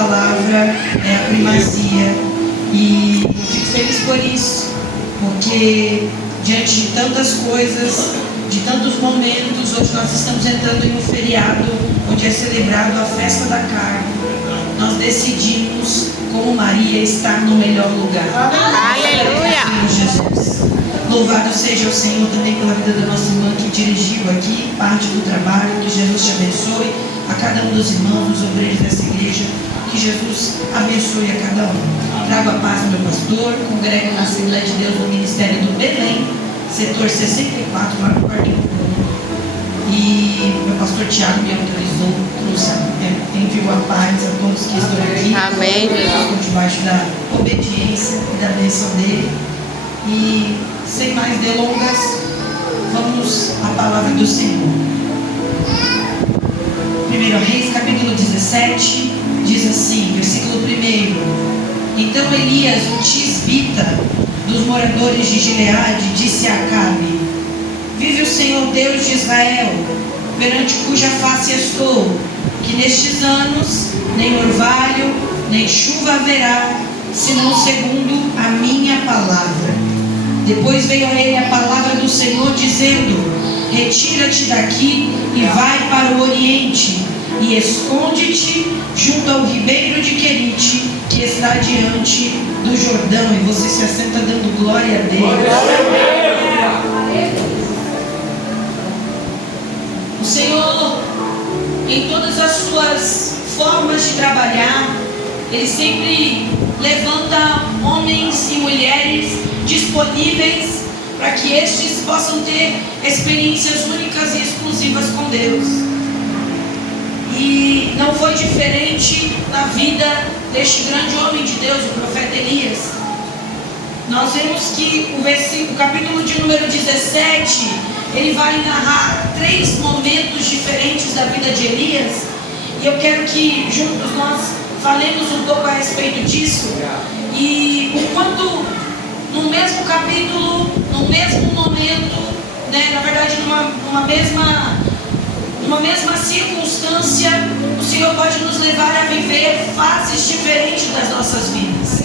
palavra é a primazia. E eu fico feliz por isso, porque diante de tantas coisas, de tantos momentos, hoje nós estamos entrando em um feriado onde é celebrado a festa da carne. Nós decidimos, como Maria, estar no melhor lugar. Aleluia! Jesus. Louvado seja o Senhor também pela vida da nossa irmã que dirigiu aqui parte do trabalho. Que Jesus te abençoe, a cada um dos irmãos, dos obreiros dessa igreja. Que Jesus abençoe a cada um. Trago a paz ao meu pastor, congrego na Assembleia de Deus no Ministério do Belém, setor 64, lá no Quarto. E meu pastor Tiago me autorizou, enviou a paz a todos que estão aqui. Amém. Estou debaixo da obediência e da bênção dele. E sem mais delongas, vamos à palavra do Senhor. 1 Reis, capítulo 17, diz assim, versículo 1. Então Elias, o tisbita dos moradores de Gileade, disse a Acabe: vive o Senhor Deus de Israel, perante cuja face estou, que nestes anos nem orvalho, nem chuva haverá, senão segundo a minha palavra. Depois veio a ele a palavra do Senhor, dizendo: retira-te daqui e vai para o oriente, e esconde-te junto ao ribeiro de Querite, que está diante do Jordão. E você se assenta dando glória a Deus. O Senhor, em todas as suas formas de trabalhar, Ele sempre levanta homens e mulheres disponíveis para que estes possam ter experiências únicas e exclusivas com Deus. E não foi diferente na vida deste grande homem de Deus, o profeta Elias. Nós vemos que o capítulo de número 17, ele vai narrar 3 momentos diferentes da vida de Elias. E eu quero que juntos nós falemos um pouco a respeito disso. E o quanto no mesmo capítulo, no mesmo momento, né, na verdade numa mesma circunstância, o Senhor pode nos levar a viver fases diferentes das nossas vidas.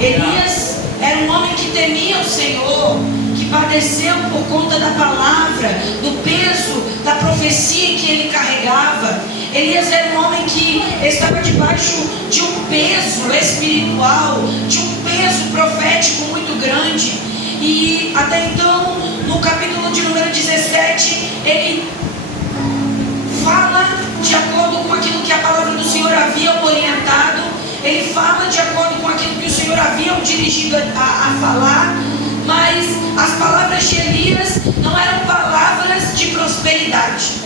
Elias era um homem que temia o Senhor, que padeceu por conta da palavra, do peso da profecia que ele carregava. Elias era um homem que estava debaixo de um peso espiritual, de um peso profético muito grande. E até então, no capítulo de número 17, ele fala de acordo com aquilo que a palavra do Senhor havia orientado. Ele fala de acordo com aquilo que o Senhor havia dirigido a falar. Mas as palavras de Elias não eram palavras de prosperidade.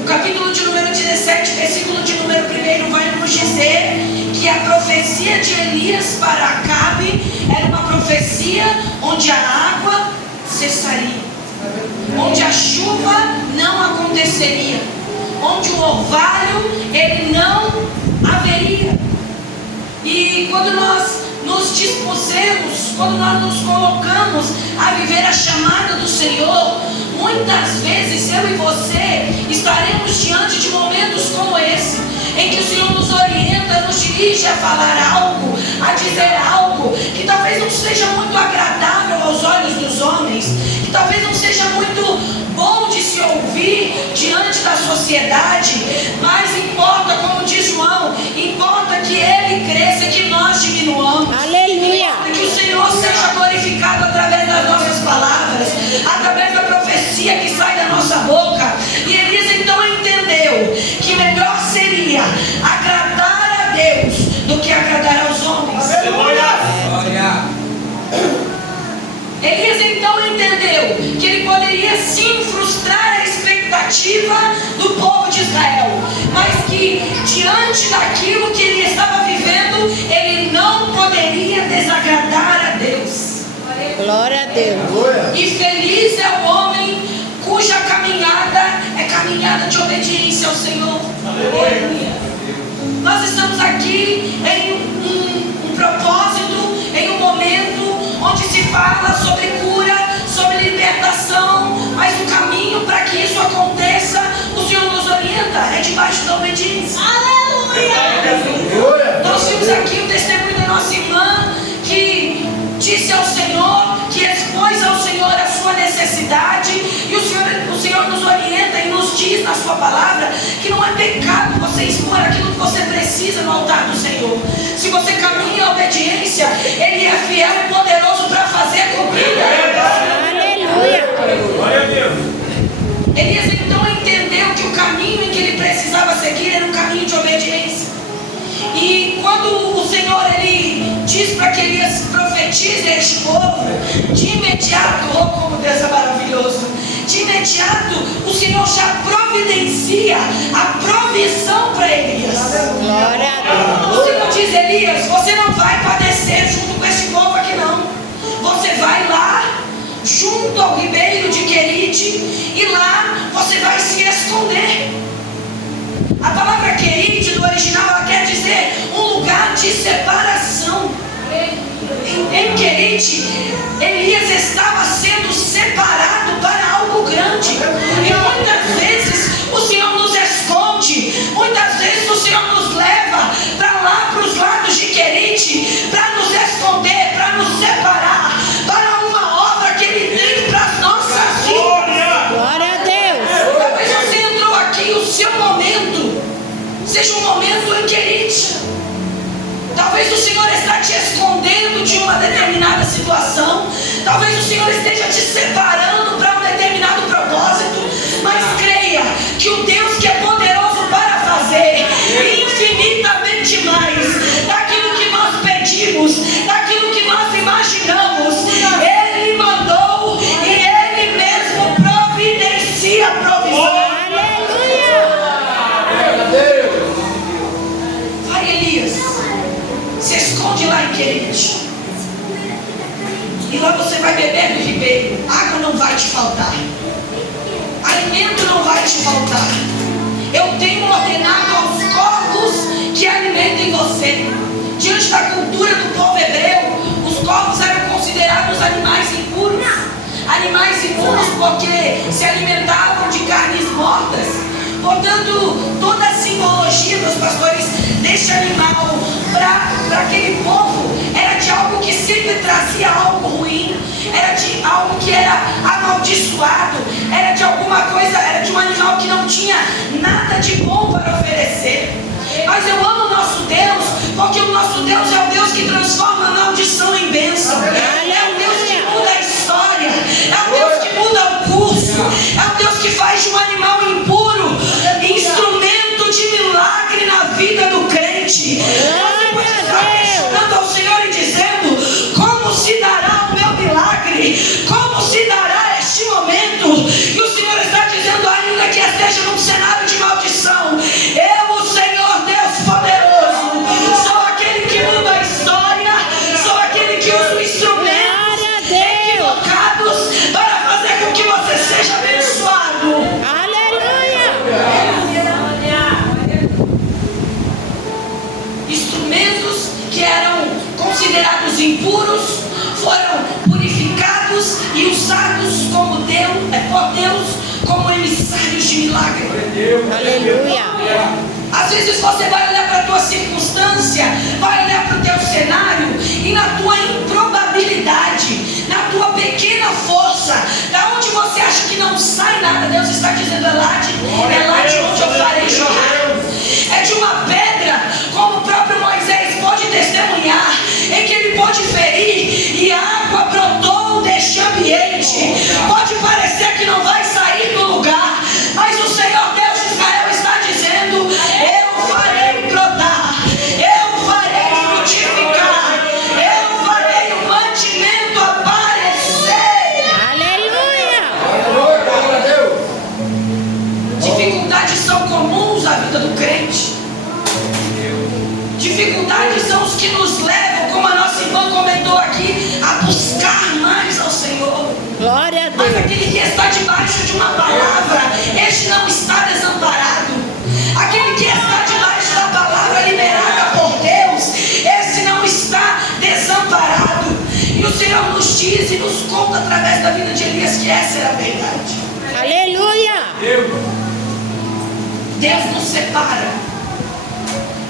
O capítulo de número 17, versículo de número 1 vai nos dizer que a profecia de Elias para Acabe era uma profecia onde a água cessaria, onde a chuva não aconteceria, onde o orvalho ele não haveria. E quando nós nos dispusemos, quando nós nos colocamos a viver a chamada do Senhor, muitas vezes eu e você estaremos diante de momentos como esse, em que o Senhor nos orienta, nos dirige a falar algo, a dizer algo que talvez não seja muito agradável aos olhos dos homens, que talvez não seja muito bom de se ouvir diante da sociedade, mas importa, como diz João, importa que Ele cresça e que nós diminuamos. Aleluia! Importa que o Senhor seja glorificado através das nossas palavras, através da profecia que sai da nossa boca. E Elias então entendeu que melhor seria agradar a Deus do que agradar aos homens. Aleluia! Elias então entendeu que ele poderia sim frustrar a expectativa do povo de Israel, mas que diante daquilo que ele estava vivendo, ele não poderia desagradar a Deus. Glória a Deus. E feliz é o homem cuja caminhada é caminhada de obediência ao Senhor. Aleluia. Nós estamos aqui em um propósito, em um momento onde se fala sobre cura, sobre libertação, mas o caminho para que isso aconteça, o Senhor nos orienta, é debaixo da obediência. Aleluia! aqui o testemunho da nossa irmã que disse ao Senhor, que expôs ao Senhor a sua necessidade, e o Senhor nos orienta e nos diz na sua palavra que não é pecado você expor aquilo que você precisa no altar do Senhor. Se você caminha em obediência, Ele é fiel e poderoso para fazer cumprir. Aleluia. Glória a Deus. Elias então entendeu que o caminho em que ele precisava seguir era um caminho de obediência. E quando o Senhor ele diz para que Elias profetize a este povo, de imediato, oh como Deus é maravilhoso, de imediato o Senhor já providencia a provisão para Elias. Glória a Deus. O Senhor diz: Elias, você não vai padecer junto com esse povo aqui não. Você vai lá junto ao ribeiro de Querite, e lá você vai se esconder. A palavra Querite do original ela quer dizer um lugar de separação. Em Querite, Elias estava sendo separado para algo grande. E muitas vezes o Senhor nos esconde, muitas vezes o Senhor nos leva para lá, para os lados de Querite, para nos esconder, para nos separar, para uma obra que Ele tem para as nossas vidas. Glória a Deus. Talvez você entrou aqui e o seu momento seja um momento em Querite. Talvez o Senhor está te escondendo de uma determinada situação. Talvez o Senhor esteja te separando para um determinado propósito. Mas creia que o Deus que é poderoso para fazer infinitamente mais daquilo que nós pedimos, daquilo que nós imaginamos, Ele mandou e Ele mesmo providencia a provisão. Vai, Elias, se esconde lá em Querite, e lá você vai beber do ribeiro. Água não vai te faltar, alimento não vai te faltar. Eu tenho ordenado aos corvos que alimentem você. Diante da cultura do povo hebreu, os corvos eram considerados animais impuros. Animais imundos porque se alimentavam de carnes mortas. Portanto, toda a simbologia dos pastores deste animal para aquele povo era de algo que sempre trazia algo ruim, era de algo que era amaldiçoado, era de alguma coisa, era de um animal que não tinha nada de bom para oferecer. Mas eu amo o nosso Deus, porque o nosso Deus é o Deus que transforma a maldição em bênção. É o Deus que muda a história, é o Deus que muda o curso, é o Deus que faz de um animal impuro instrumento de milagre na vida do crente. Você pode estar questionando ao Senhor e dizendo: como se dará o meu milagre? Como se dará este momento? E o Senhor está dizendo: ainda que esteja num cenário de maldição, eu, o Senhor Deus poderoso, sou aquele que muda a história, sou aquele que usa os instrumentos equivocados para fazer com que você seja abençoado. Instrumentos que eram considerados impuros foram purificados e usados por Deus como emissários de milagre. Aleluia. Às vezes você vai olhar para a tua circunstância, vai olhar para o teu cenário, e na tua improbabilidade, na tua pequena força, da onde você acha que não sai nada, Deus está dizendo: é lá de onde eu farei jorrar. É de uma pedra, como o próprio Moisés pode testemunhar, em que ele pode ferir e a água brotou deste ambiente. Pode parecer que não vai sair do lugar, mas o Senhor Deus de Israel está dizendo: eu farei brotar, eu farei frutificar, eu farei o mantimento aparecer. Aleluia. Dificuldades são comuns à vida do crente. Dificuldades são os que nos levam, como a nossa irmã comentou aqui, a buscar mais ao Senhor. Glória a Mas Deus. aquele que está debaixo de uma palavra, este não está desamparado. Aquele que está debaixo da palavra liberada por Deus, esse não está desamparado. E o Senhor nos diz e nos conta através da vida de Elias que essa era a verdade. Aleluia. Deus nos separa,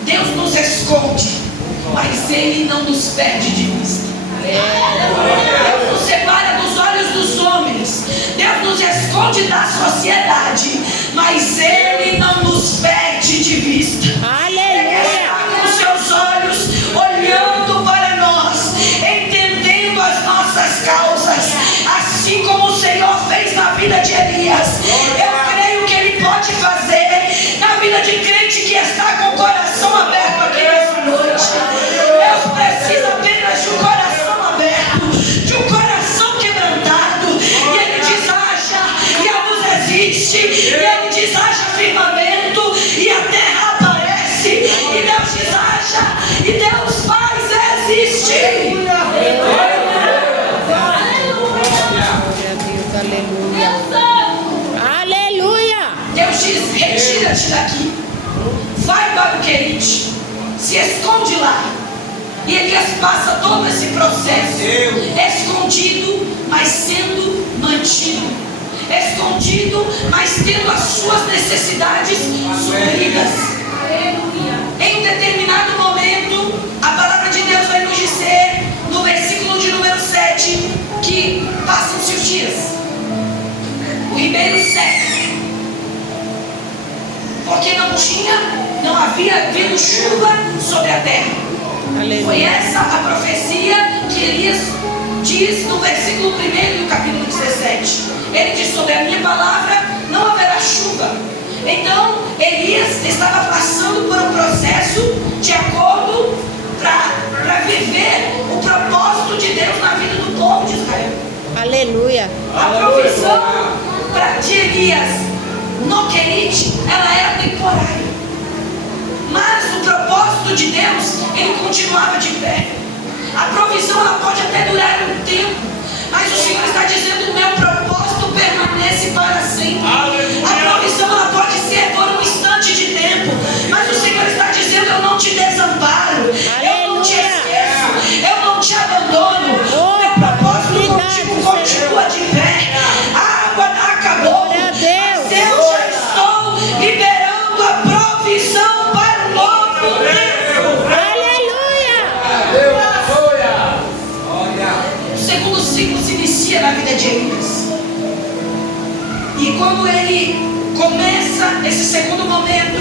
Deus nos esconde, mas Ele não nos perde de vista. Deus nos separa dos olhos dos homens, Deus nos esconde da sociedade, mas Ele não nos perde de vista. Ele está com os seus olhos olhando para nós, entendendo as nossas causas, assim como o Senhor fez na vida de Elias. Eu creio que Ele pode fazer na vida de crente que está com o coração aberto aqui nessa noite. Deus precisa apenas de um coração aberto, de um coração quebrantado, e Ele diz: haja, e a luz existe, e Ele diz: haja firmamento, e a terra aparece, e Deus diz: haja, e Deus faz existir. Aleluia. Deus diz: retira-te daqui, vai para o Querite, se esconde lá. E Elias passa todo esse processo, escondido, mas sendo mantido, escondido, mas tendo as suas necessidades supridas. Em um determinado momento, a palavra de Deus vai nos dizer, no versículo de número 7, que passam-se os dias, o ribeiro seca, porque não havia vindo chuva sobre a terra. Foi essa a profecia que Elias diz no versículo 1 do capítulo 17. Ele diz: sobre a minha palavra não haverá chuva. Então Elias estava passando por um processo de acordo para viver o propósito de Deus na vida do povo de Israel. Aleluia. A provisão de Elias no Querite, ela era temporária, mas o propósito de Deus, ele continuava de pé. A provisão, ela pode até durar um tempo, mas o Senhor está dizendo: o meu propósito permanece para sempre. A provisão, ela pode ser por um instante de tempo, mas o Senhor está dizendo: eu não te desamparo, eu não te esqueço, eu não te abandono. O meu propósito contigo continua de pé. A água acabou, mas eu já estou liberando a provisão para o novo tempo. O segundo ciclo se inicia na vida de Elias. E quando ele começa esse segundo momento,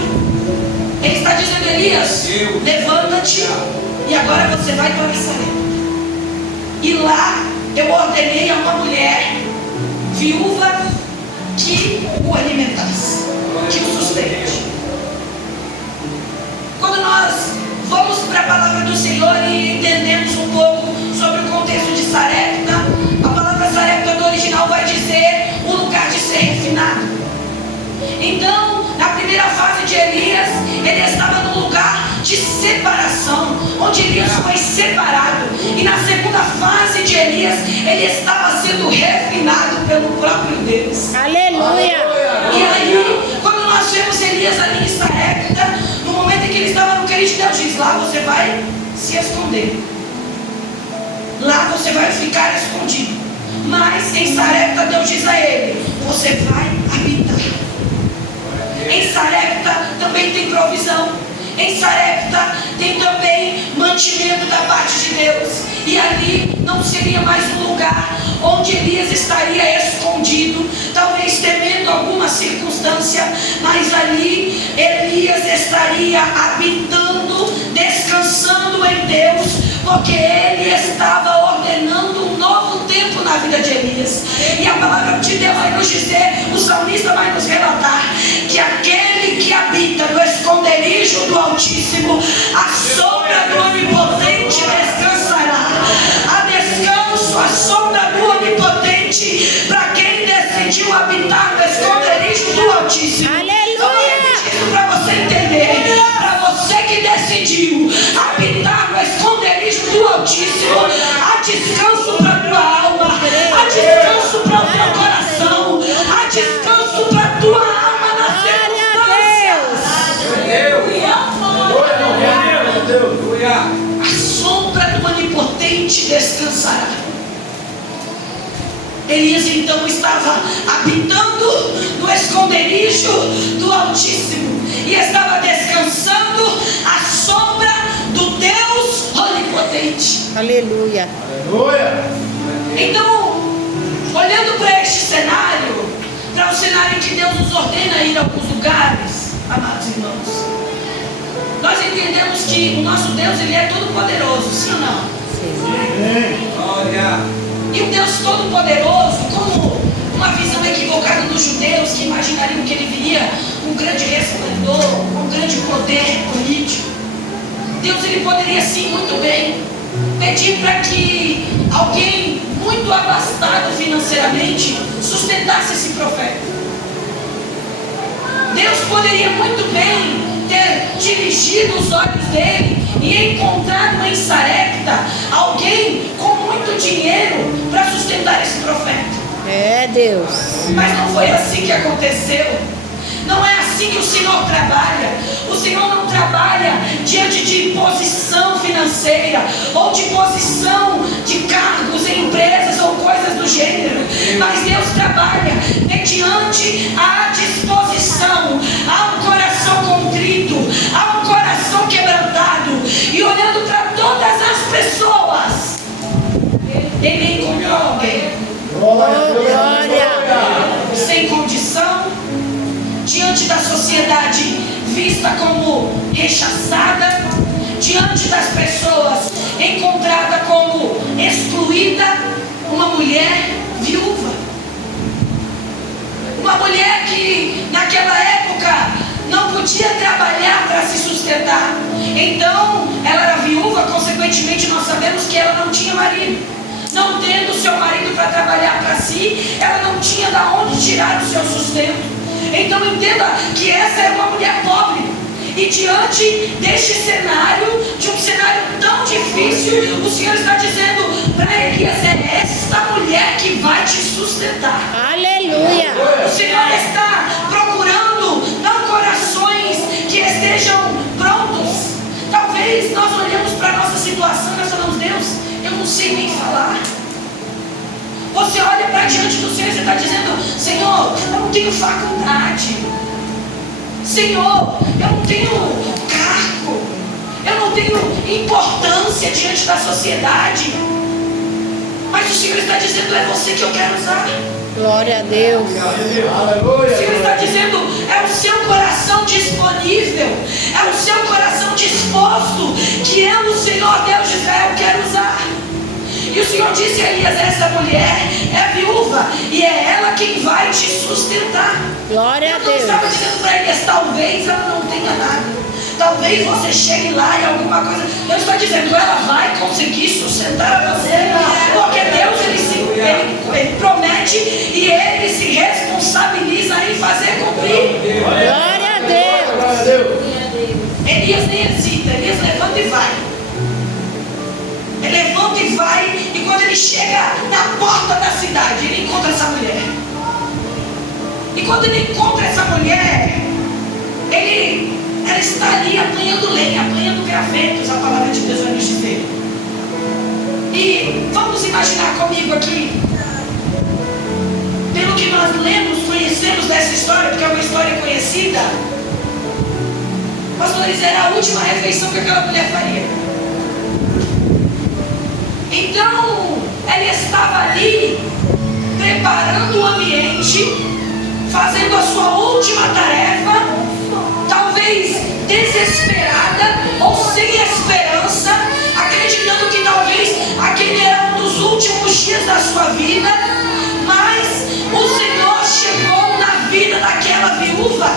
ele está dizendo: Elias, levanta-te e agora você vai para Sarepta. E lá eu ordenei a uma mulher viúva que o alimentasse, que o sustente. Quando nós vamos para a palavra do Senhor e entendemos um pouco sobre o contexto de Sarepta, a palavra Sarepta do original vai dizer o lugar de ser refinado. Então, na primeira fase de Elias, ele estava num lugar de separação, onde Elias foi separado. E na segunda fase de Elias, ele estava sendo refinado pelo próprio Deus. Aleluia. E aí, quando nós vemos Elias ali em Sarepta, no momento em que ele estava no Querite, Deus diz: lá você vai se esconder, lá você vai ficar escondido. Mas em Sarepta, Deus diz a ele: você vai habitar. Em Sarepta também tem provisão. Em Sarepta tem também mantimento da parte de Deus. E ali não seria mais um lugar onde Elias estaria escondido, talvez temendo alguma circunstância, mas ali Elias estaria habitando, descansando em Deus, porque ele estava ordenando um novo tempo na vida de Elias. E a palavra de Deus vai nos dizer, o salmista vai nos relatar, que aquele que habita no esconderijo do Altíssimo, a sombra do Onipotente descansará. Há descanso, a sombra do Onipotente para quem decidiu habitar no esconderijo do Altíssimo. Aleluia! Para você entender, para você que decidiu habitar no esconderijo do Altíssimo, há descanso para a tua alma, há descanso para o teu coração, há descanso para a tua alma nas circunstâncias. A sombra do Onipotente descansará. Elias então estava habitando no esconderijo do Altíssimo e estava descansando à sombra do Deus Aleluia. Aleluia. Então, olhando para este cenário, para o cenário em que Deus nos ordena ir a alguns lugares, amados irmãos, nós entendemos que o nosso Deus, Ele é todo poderoso, sim ou não? Glória. E o Deus todo-poderoso, como uma visão equivocada dos judeus que imaginariam que Ele viria com um grande resplendor, com um grande poder político, Deus, Ele poderia sim muito bem pedir para que alguém muito abastado financeiramente sustentasse esse profeta. Deus poderia muito bem ter dirigido os olhos dele e encontrado em Sarepta alguém com muito dinheiro para sustentar esse profeta. É Deus. Mas não foi assim que aconteceu. Não é assim que o Senhor trabalha. O Senhor não trabalha diante de posição financeira ou de posição de cargos em empresas ou coisas do gênero. Mas Deus trabalha mediante a disposição. Há um coração contrito, há um coração quebrantado. E olhando para todas as pessoas, Ele encontrou alguém Glória. sem condição, diante da sociedade vista como rechaçada, diante das pessoas encontrada como excluída, uma mulher viúva, uma mulher que naquela época não podia trabalhar para se sustentar. Então ela era viúva, consequentemente nós sabemos que ela não tinha marido. Não tendo seu marido para trabalhar para si, ela não tinha de onde tirar o seu sustento. Então entenda que essa é uma mulher pobre. E diante deste cenário, de um cenário tão difícil, o Senhor está dizendo para Elias: é esta mulher que vai te sustentar. Aleluia. O Senhor está procurando não corações que estejam prontos. Talvez nós olhamos para a nossa situação e nós falamos: Deus, eu não sei nem falar. Você olha para diante do Senhor e você está dizendo: Senhor, eu não tenho faculdade. Senhor, eu não tenho cargo. Eu não tenho importância diante da sociedade. Mas o Senhor está dizendo: é você que eu quero usar. Glória a Deus. O Senhor está dizendo: é o seu coração disponível, é o seu coração disposto, que eu, o Senhor Deus de Israel, quero usar. E o Senhor disse a Elias: essa mulher é viúva e é ela quem vai te sustentar. Glória a Eu não Deus. estava dizendo para Elias: talvez ela não tenha nada, talvez você chegue lá em alguma coisa. Eu estou dizendo: ela vai conseguir sustentar você, porque Deus ele promete e ele se responsabiliza em fazer cumprir. Glória a Deus. Elias nem hesita, Elias levanta e vai. Ele levanta e vai, e quando ele chega na porta da cidade, ele encontra essa mulher. E quando ele encontra essa mulher, ela está ali apanhando lenha, apanhando gravetos, a palavra de Deus vai nos dizer. E vamos imaginar comigo aqui, pelo que nós lemos, conhecemos dessa história, porque é uma história conhecida. Pastores, era a última refeição que aquela mulher faria. Então, ela estava ali, preparando o ambiente, fazendo a sua última tarefa, talvez desesperada ou sem esperança, acreditando que talvez aquele era um dos últimos dias da sua vida. Mas o Senhor chegou na vida daquela viúva,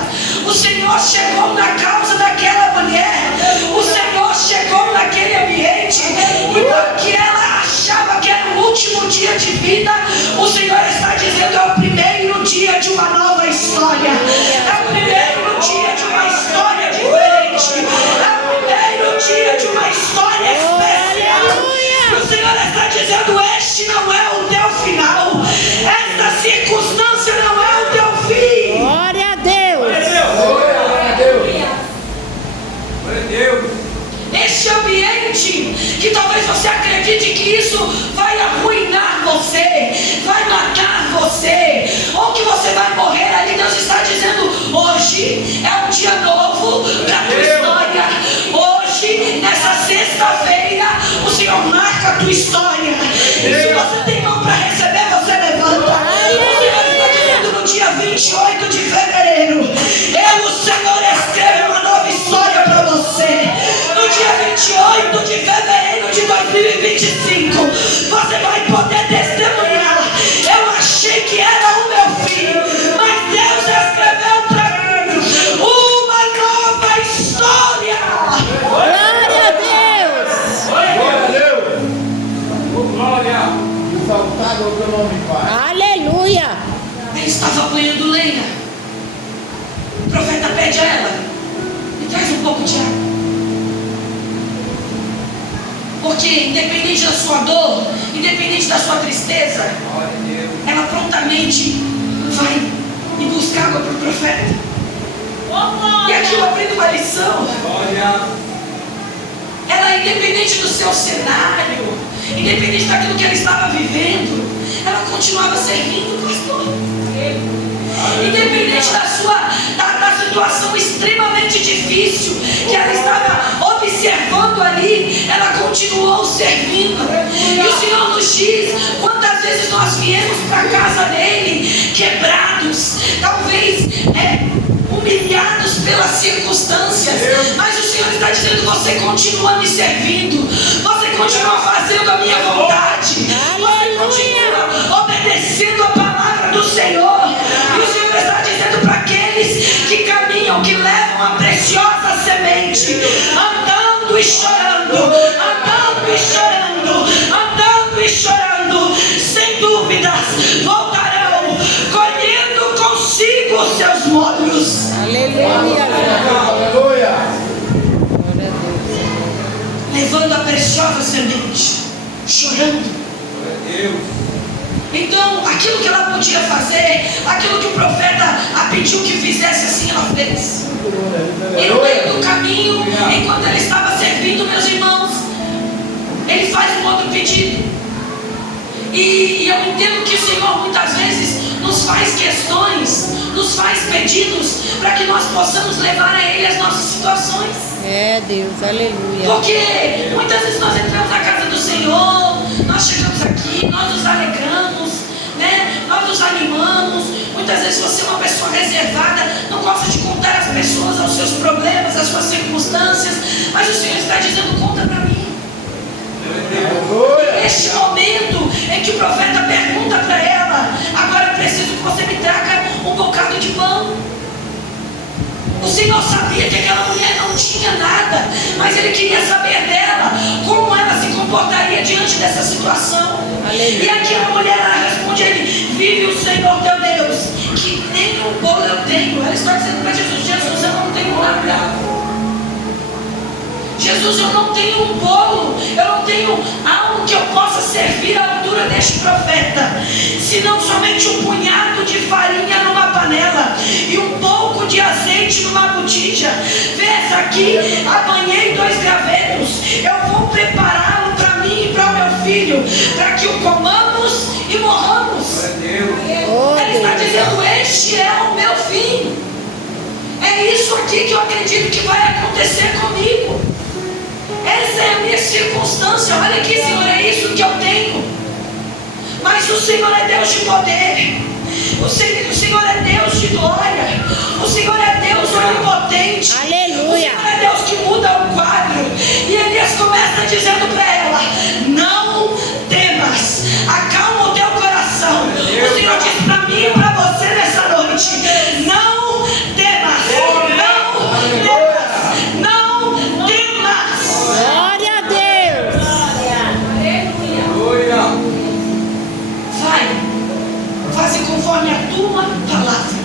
o Senhor chegou na causa daquela mulher, o Senhor chegou naquele ambiente, e porque ela achava que era o último dia de vida, o Senhor está dizendo: é o primeiro dia de uma nova história, é o primeiro dia de uma história diferente, é o primeiro dia de uma história especial. E o Senhor está dizendo: este não é o teu final, esta circunstância não é o teu fim. Glória a Deus. Este ambiente que talvez você acredite que isso vai arruinar você, vai matar você, ou que você vai morrer ali, Deus está dizendo: hoje é um dia novo para a tua história. Hoje, nessa sexta-feira, o Senhor marca tua história. E se você tem mão para receber, você levanta. O Senhor está dizendo no dia 28 de fevereiro: eu, o Senhor, escrevo uma nova história para você. No dia 28 de fevereiro de 2025, você vai poder testemunhar. Eu achei que era o meu fim, mas Deus escreveu para mim uma nova história. Glória a Deus. Glória a Deus. Glória. Exaltado é o teu nome, Pai. Aleluia. Ele estava apanhando lenha. O profeta pede a ela: me traz um pouco de água. Porque independente da sua dor, independente da sua tristeza, ela prontamente vai e busca água para o profeta. E aqui eu aprendo uma lição. Ela, independente do seu cenário, independente daquilo que ela estava vivendo, ela continuava servindo o pastor. Independente da situação extremamente difícil que ela estava observando ali, ela continuou servindo. E o Senhor nos diz: quantas vezes nós viemos para a casa dele quebrados, talvez humilhados pelas circunstâncias, mas o Senhor está dizendo: você continua me servindo, você continua fazendo a minha vontade, você continua obedecendo a palavra do Senhor. E o Senhor está dizendo para aqueles que caminham, que levam a preciosa semente, andando e chorando, andando e chorando, andando e chorando, sem dúvidas voltarão colhendo consigo os seus molhos. Aleluia. Aleluia. Glória a Deus. Levando a preciosa semente, chorando. Então, aquilo que ela podia fazer, aquilo que o profeta a pediu que fizesse, assim ela fez. E no meio do caminho, enquanto ela estava servindo, meus irmãos, ele faz um outro pedido. E eu entendo que o Senhor muitas vezes nos faz questões, nos faz pedidos, para que nós possamos levar a Ele as nossas situações. É Deus, aleluia. Porque muitas vezes nós entramos na casa do Senhor, nós chegamos aqui, nós nos alegramos, né? Nós nos animamos. Muitas vezes você é uma pessoa reservada, não gosta de contar às pessoas os seus problemas, as suas circunstâncias, mas o Senhor está dizendo: conta para mim. Neste momento em que o profeta pergunta para ela: agora eu preciso que você me traga um bocado de pão. O Senhor sabia que aquela mulher não tinha nada, mas Ele queria saber dela como ela se comportaria diante dessa situação. E aquela mulher, ela responde a Ele: vive o Senhor teu Deus, que nem um bolo eu tenho. Ela está dizendo para Jesus: Jesus, eu não tenho nada. Jesus, eu não tenho um bolo, eu não tenho algo que eu possa servir à altura deste profeta, senão somente um punhado de farinha numa panela e um pouco de azeite numa botija. Vês aqui, apanhei 2 gravetos, eu vou prepará-lo para mim e para o meu filho, para que o comamos e morramos. Ele está dizendo: este é o meu fim. É isso aqui que eu acredito que vai acontecer comigo. Essa é a minha circunstância. Olha aqui, Senhor, é isso que eu tenho. Mas o Senhor é Deus de poder. O Senhor é Deus de glória. O Senhor é Deus onipotente. Aleluia. O Senhor é Deus que muda o quadro. E Elias começa dizendo para ela: não temas, acalma o teu coração. O Senhor diz para mim e para você nessa noite: não temas, não temas. Glória a Deus. Vai, faze conforme a tua palavra.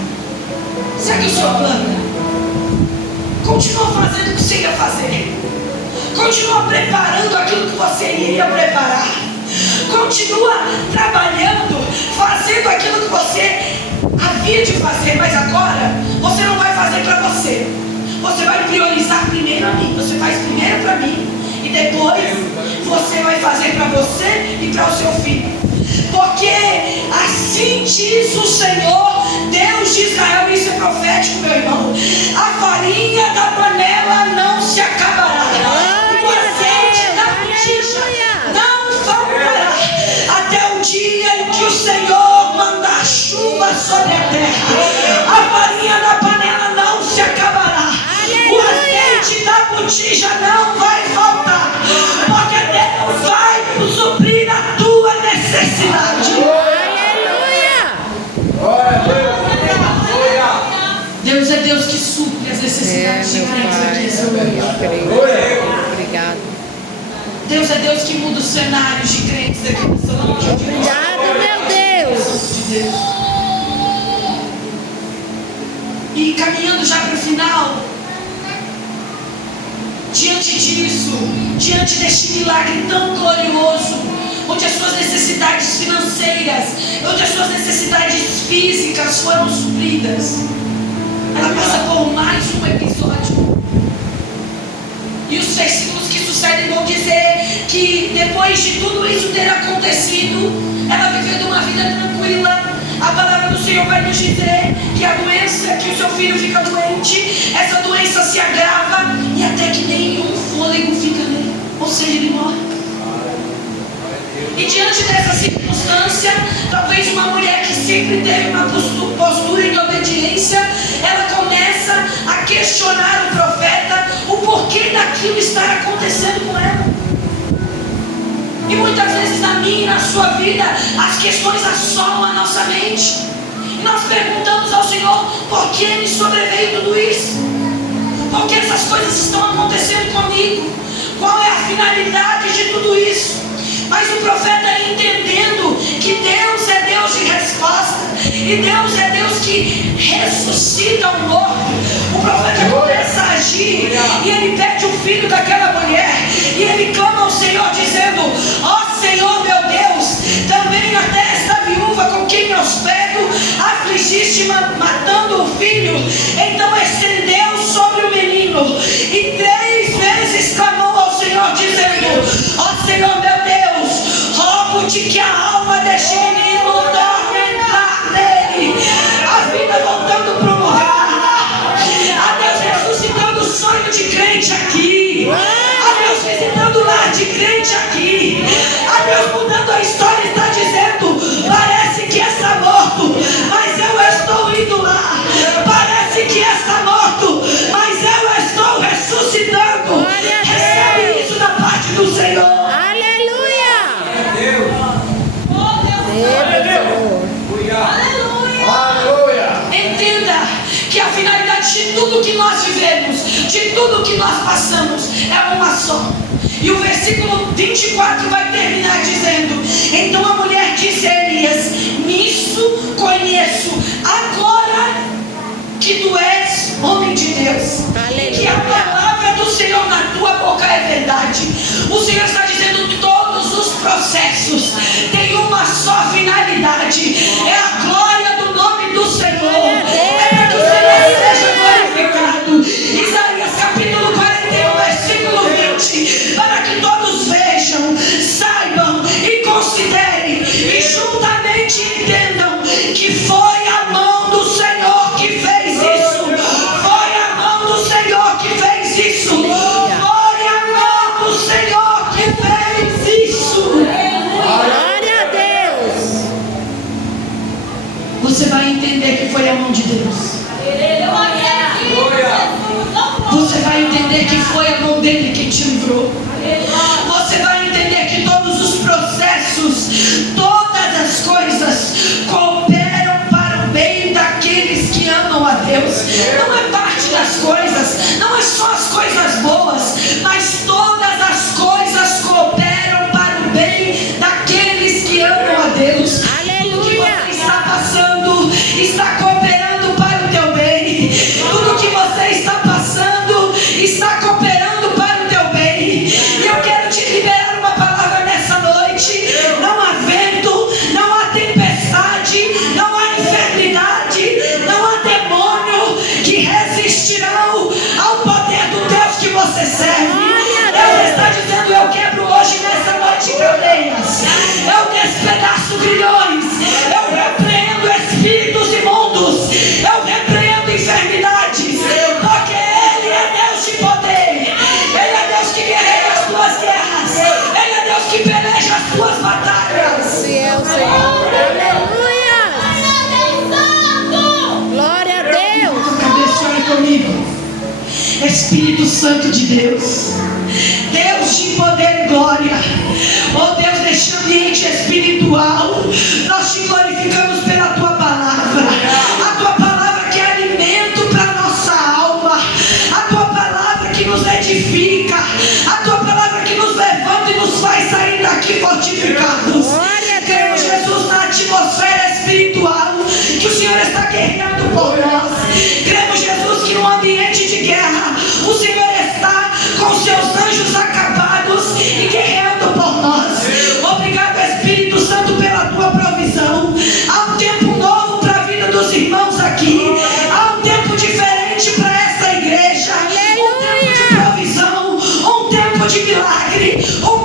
Segue o seu plano. Continua fazendo o que você ia fazer. Continua preparando aquilo que você iria preparar. Continua trabalhando, fazendo aquilo que você havia de fazer. Mas agora você não vai fazer para você. Você vai priorizar primeiro a mim. Você faz primeiro para mim e depois você vai fazer para você e para o seu filho. Porque assim diz o Senhor, Deus de Israel. Isso é profético, meu irmão. A farinha da panela não se acabará. O azeite da botija não necessidades de meu crentes aqui Pai. essa noite. Eu creio. Obrigado. Deus é Deus que muda os cenários de crentes aqui nessa noite. Obrigado, meu Deus. De Deus. E caminhando já para o final, diante disso, diante deste milagre tão glorioso, onde as suas necessidades financeiras, onde as suas necessidades físicas foram supridas, ela passa por mais um episódio. E os versículos que sucedem vão dizer que depois de tudo isso ter acontecido, ela vivendo uma vida tranquila. A palavra do Senhor vai nos dizer que a doença, que o seu filho fica doente, essa doença se agrava e até que nenhum fôlego fica nele, ou seja, ele morre. E diante dessa circunstância, talvez uma mulher que sempre teve uma postura de obediência, ela começa a questionar o profeta o porquê daquilo estar acontecendo com ela. E muitas vezes na minha e na sua vida, as questões assolam a nossa mente. E nós perguntamos ao Senhor, por que me sobreveio tudo isso? Por que essas coisas estão acontecendo comigo? Qual é a finalidade de tudo isso? Mas o profeta, entendendo que Deus é Deus de resposta, e Deus é Deus que ressuscita o morto, o profeta começa a agir, e ele pede o filho daquela mulher, e ele clama ao Senhor dizendo: ó Senhor meu Deus, também até esta viúva com quem me hospego afligiste matando o filho. Então estendeu sobre o menino, e 3 vezes clamou ao Senhor dizendo: ó Senhor meu Deus, rogo-te que a alma deste menino torne a entrar nele, a vida voltando para o lugar, a Deus ressuscitando o sonho de crente aqui, a Deus visitando o lar de crente aqui, a Deus mudando a história. Está dizendo: parece que está morto, mas eu estou indo lá, parece que está morto, mas eu estou ressuscitando. Recebe isso da parte do Senhor. Entenda que a finalidade de tudo que nós vivemos, de tudo que nós passamos, é uma só. E o versículo 24 vai terminar dizendo: então a mulher disse a Elias: nisso conheço agora que tu és homem de Deus, que a palavra do Senhor na tua boca é verdade. O Senhor está dizendo que todos os processos têm uma só finalidade: é a glória do nome do Senhor, é para que o Senhor seja glorificado. Isaías capítulo 41 versículo 20: para que todos vejam, saibam e considerem e juntamente entendam que foi a mão do Senhor que fez isso, foi a mão do Senhor que fez isso, foi a mão do Senhor que fez isso. Glória a Deus. Você vai entender que foi a mão de Deus. Você vai entender que foi a mão dele que te livrou. Você vai entender que todos os processos, todas as coisas cooperam para o bem daqueles que amam a Deus. Não é parte das coisas, não é só as coisas boas, mas todas as coisas cooperam para o bem daqueles que amam a Deus. Tudo que você está passando está cooperando para o teu bem. Tudo que você está passando está cooperando para o teu bem. E eu quero te liberar uma palavra nessa noite. Não há vento, não há tempestade, não há enfermidade, não há demônio que resistirão ao poder do Deus que você serve. Deus está dizendo: eu quebro hoje nessa noite cadeias, eu despedaço grilhões, eu repreendo espíritos imundos, eu repreendo enfermidades, porque Ele é Deus de poder, Ele é Deus que guerreia as tuas guerras, Ele é Deus que peleja as tuas batalhas. Fiel Senhor. Aleluia. Glória a Deus. Abençoe comigo. Espírito Santo de Deus, Deus de poder e glória, oh Deus, neste ambiente espiritual, nós te glorificamos pela tua palavra, a tua palavra que é alimento para a nossa alma, milagre. O